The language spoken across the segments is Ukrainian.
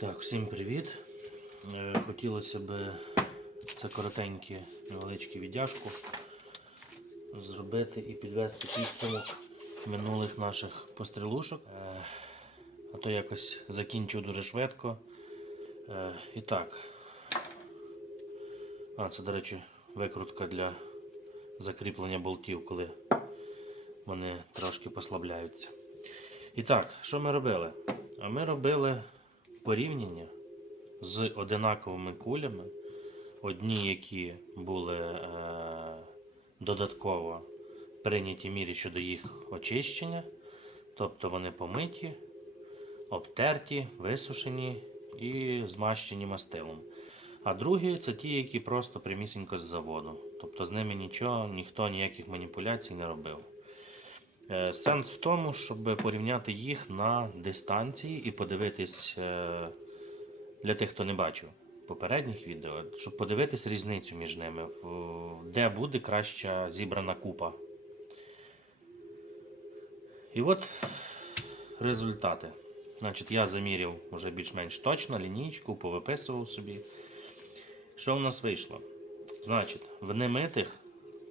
Так, всім привіт. Е, Хотілося б це коротеньке невеличке віддяжку зробити і підвести підсумок минулих наших пострілушок. Е, А то якось закінчив дуже швидко. Е, І так. А, це, до речі, викрутка для закріплення болтів, коли вони трошки послабляються. І так, що ми робили? А ми робили порівняння з одинаковими кулями, одні, які були е, додатково прийняті мірі щодо їх очищення, тобто вони помиті, обтерті, висушені і змащені мастилом. А другі це ті, які просто прямісінько з заводу. Тобто з ними нічого, ніхто ніяких маніпуляцій не робив. Е, Сенс в тому, щоб порівняти їх на дистанції і подивитись е, для тих, хто не бачив попередніх відео, щоб подивитись різницю між ними, де буде краща зібрана купа. І от результати. Значить, я заміряв вже більш-менш точно лінійку, повиписував собі. Що в нас вийшло? Значить, в немитих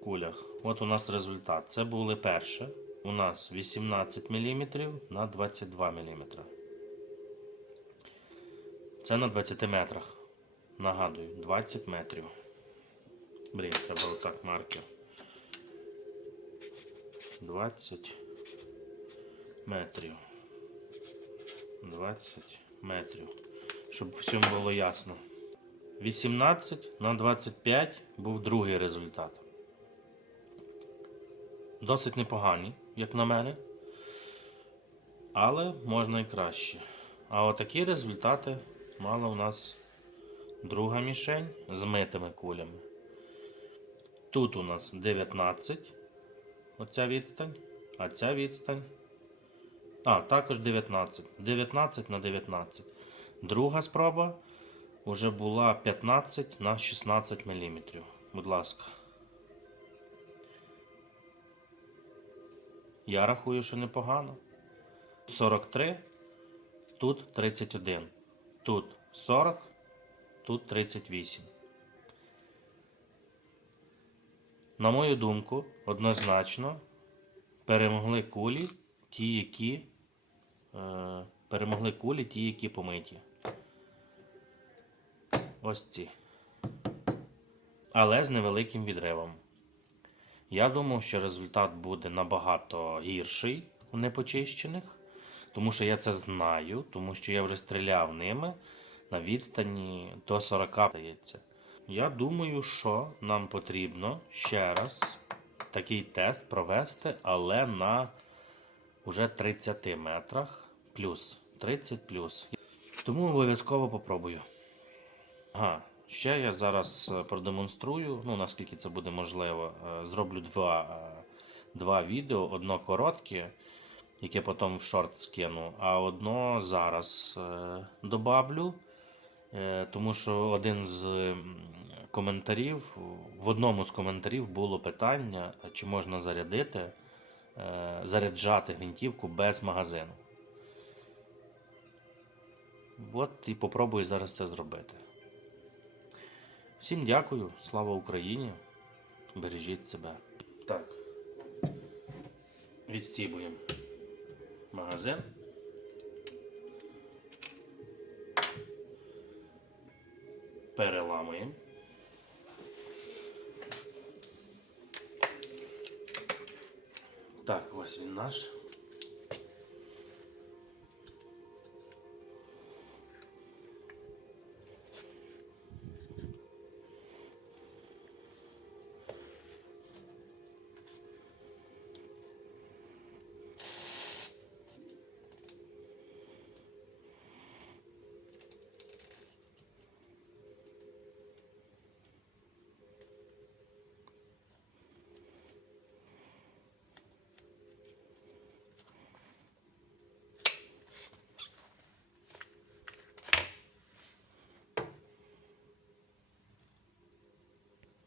кулях, от у нас результат. Це були перше. У нас 18 мм на 22 мм. Це на 20 метрах. Нагадую, 20 метрів. Блін, треба отак маркер. 20 метрів. 20 метрів. Щоб всім було ясно. 18 на 25 був другий результат. Досить непогані, як на мене. Але можна і краще. А отакі результати мала у нас друга мішень з митими кулями. Тут у нас 19. Оця відстань. А ця відстань. А, також 19. 19 на 19. Друга спроба вже була 15 на 16 мм. Будь ласка. Я рахую, що непогано. 43, тут 31, тут 40, тут 38. На мою думку, однозначно перемогли кулі ті, які е, перемогли кулі ті, які помиті. Ось ці. Але з невеликим відривом. Я думав, що результат буде набагато гірший у непочищених, тому що я це знаю, тому що я вже стріляв ними на відстані до 40 здається. Я думаю, що нам потрібно ще раз такий тест провести, але на уже 30 метрах плюс 30 плюс. Тому обов'язково попробую. Ага, ще я зараз е, продемонструю, ну наскільки це буде можливо. е, Зроблю два, е, два відео, одно коротке, яке потім в шорт скину, а одно зараз добавлю. Тому що один з коментарів, в одному з коментарів було питання, чи можна зарядити, заряджати гвинтівку без магазину. От і попробую зараз це зробити. Всім дякую, слава Україні. Бережіть себе. Так. Відстібуємо магазин. Переламуємо. Так, ось він наш.